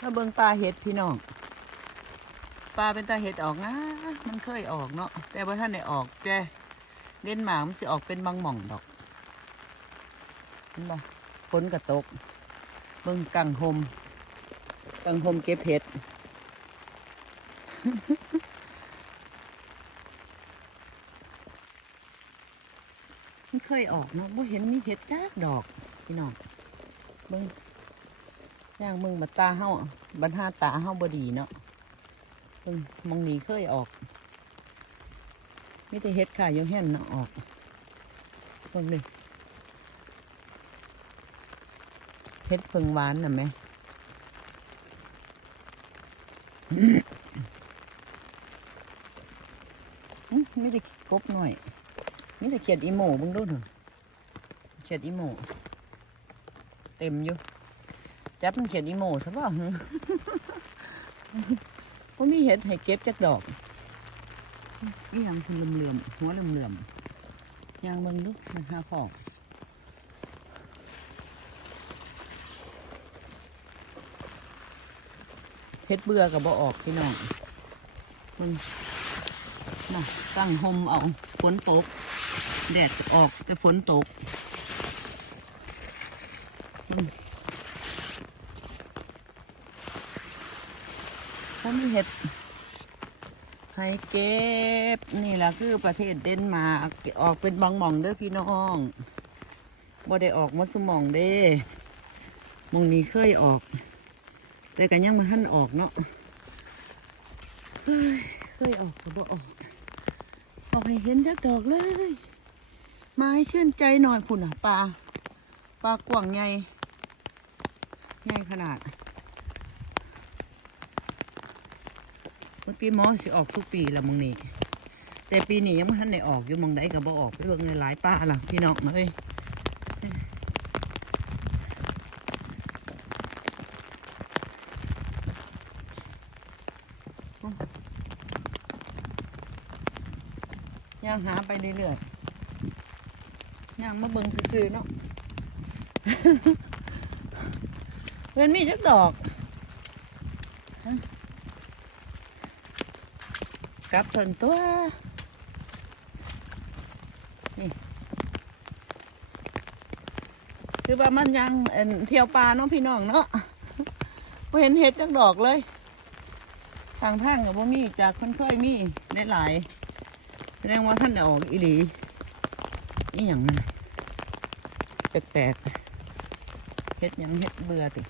มาเบิ่งปลาเห็ดพี่น้องปลาเป็นตาเห็ดออกนะมันเคยออกเนาะแต่ว่าท่านได้ออกแต่เด่นหมามันสิออกเป็นบางหม่องดอกเห็นบ่ฝนกระตก เบิ่งกังหมกังหมเก็บเห็ดมันเคยออกเนาะบ่เห็นมีเห็ดจักดอกพี่น้องเบิ่ง ย่างมึงบัตาเฮาบัดหาตาเฮาบดีเนาะเบิ่งมองนี้เคยออกมีแต่เห็ดค่ะยู่แห่นเนาะออกเบิ่งเลยเห็ดเพิงหวานน่ะแม่อื้อไม่ได้กบหน่อยนี่แต่เขียดอีโมเบึงดูเถอะเขียดอีโม่เต็มอยู่ จับมันเขียดอีโมซะบ่หึก็มีเห็ดให้เก็บจักดอกนี่ยังคุณเหลื่อมๆหัวเหลื่อมๆยางเบิ่งดูมันหาของเห็ดเบื่อกับบ่ออกพี่น้องมันน่ะตั้งหมเอาฝนตก แดดออกแต่ฝนตก ผมมีเห็ดให้เก็บ นี่แหละคือประเทศเดนมาร์กออกเป็นบางหม่องเด้อพี่น้องบ่ได้ออกมดสมองเด้มองนี้เคยออก แต่กันยังมาหั่นออกเนาะเฮ้ยเคยออกก็บ่ออกออกให้เห็นจักดอกเลยมาให้ชื่นใจหน่อยคุณอะปลาปลากว่างใหญ่ใหญ่ขนาด มื่อกี้หมอสิออกสุกปีละมึงนี่แต่ปีนี้ยังไม่ทันได้ออกอยู่มองใดก็บ่ออกไปเบิ่งในหลายปลาล่ะพี่น้องมาเลยย่างหาไปเรื่อยๆย่างมาเบิ่งซื่อๆเนาะเพื่อนมีจักดอก กลับถนตัว นี่ คือว่ามันยังเที่ยวปลาเนาะพี่น้องเนาะบ่เห็นเห็ดจักดอกเลย ทางทางกับว่ามีจากคนเคยมีได้หลายแสดงว่าท่านได้ออกอีหลีนี่อย่างนั้นแปลกๆเห็ดยังเห็ดเบื่อติ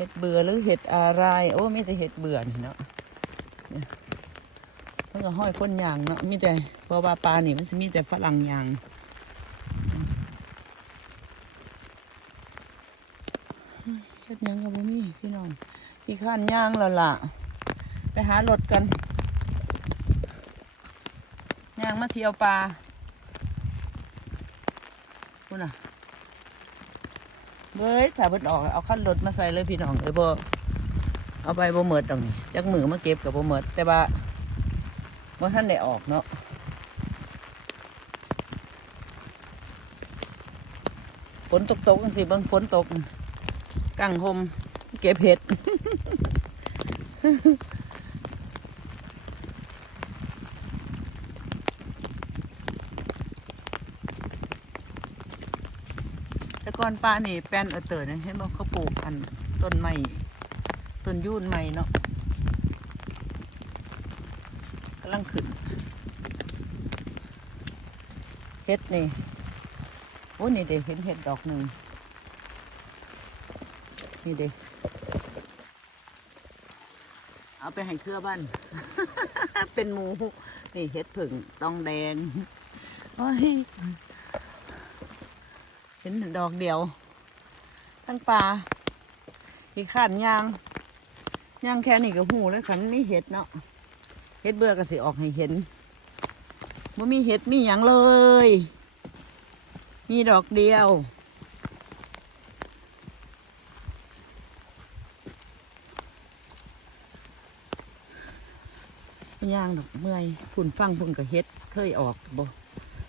ห็ดเบื่อหรือเห็ดอะไร โอ้มีแต่เห็ดเบื่อนี่เนาะเนี่ยเพิ่งก็ห้อยก้นยางเนาะมีแต่เพราะว่าปลานี่มันจะมีแต่ฝรั่งยางเห็ดยังกับบ่มีพี่น้องที่ข้านยางแล้วล่ะ ไปหารถกันยางมาเที่ยวปลาพูดน่ะ เบ้ยถ้าเพิ่นออกเอาขั้นรถมาใส่เลยพี่น้องเอ้ยบ่เอาไปบ่เมิดตรงนี้จักมือมาเก็บกับบ่เมิดแต่ว่าว่าท่านได้ออกเนาะฝนตกตกจังสิเบิ่งฝนตก กังหมเก็บเห็ด ก่อนป้านี่แป้นเออเตอร์นะเห็นบอกเขาปลูกอันต้นไม้ต้นยูนไม้เนาะกำลังขึ้นเฮ็ดนี่โอ้นี่เด็เห็นเห็ดดอกหนึ่งนี่เด็เอาไปให้เครือบ้าน เป็นหมูนี่เห็ดผึ่งตองแดงโอ้ย เห็นดอกเดียว ทั้งปลาอีกขันยางยางแค่นี้ก็หูแล้วขันไมีเห็ดเนาะเห็ดเบื่อก็สิออกให้เห็นว่ามีเห็ดมีอย่างเลย มีดอกเดียวยางดอกเมื่อยฝุ่นฟังฝุ่นก็เห็ดเคยออกบ่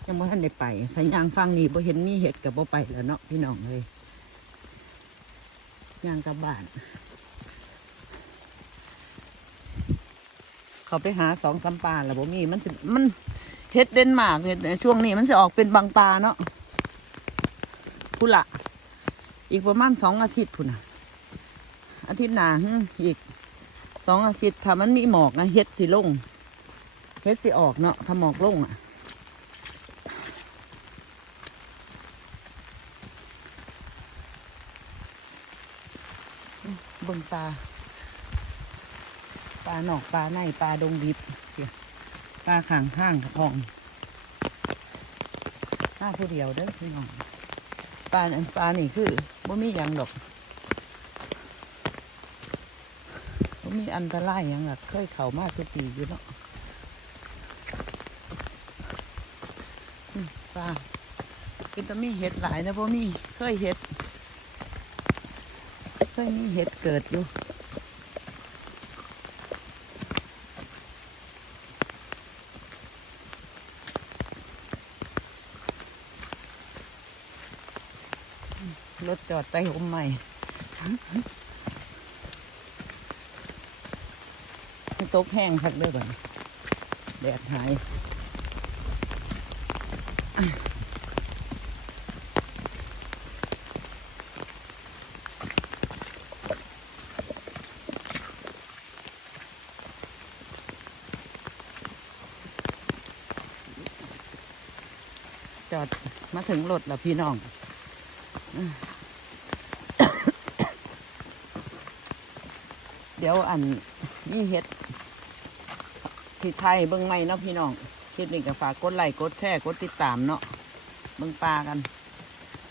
ยังบ่ทันได้ไปถ้ายางฟังนี่บ่เห็นมีเห็ดกับบ่ไปแล้วเนาะพี่น้องเลยยางกับบ้าน เขาไปหาสองสามปลาแล้วบ่มีมันจะมันเฮ็ดเดนมากเฮ็ดช่วงนี้มันจะออกเป็นบางปลาเนาะพุละอีกประมาณสองอาทิตย์พุ่นน่ะอาทิตย์หน้าหึอีกสองอาทิตย์ถ้ามันมีหมอกนะเฮ็ดสิลงเฮ็ดสิออกเนาะถ้าหมอกลงอะ เบิ่งปลา ปลาหนอกปลาในปลาดงดิบเดี๋ยวปลาขังข้างคลองห้าผู้เดียวเด้อพี่น้องปลาปลานี่คือบ่มีหยังดอกบ่มีอันตรายหยังหรอกเคยเข้ามาสุปีอยู่เนาะปลาเป็นตะมีเห็ดหลายนะบ่มีเคยเห็ด เคยมีเห็ดเกิดอยู่รถจอดใต้ห่มใหม่ตกแห้งคักเด้อบ่ดนี้แดดหาย จอดมาถึงรถแล้วพี่น้องเดี๋ยวอันนี่เฮ็ดสิไทยเบิ้งไม่เนาะพี่น้องคลิปนี้ก็ฝากกดไลค์กดแชร์กดติดตามเนาะเบิ่งปลากัน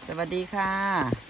สวัสดีค่ะ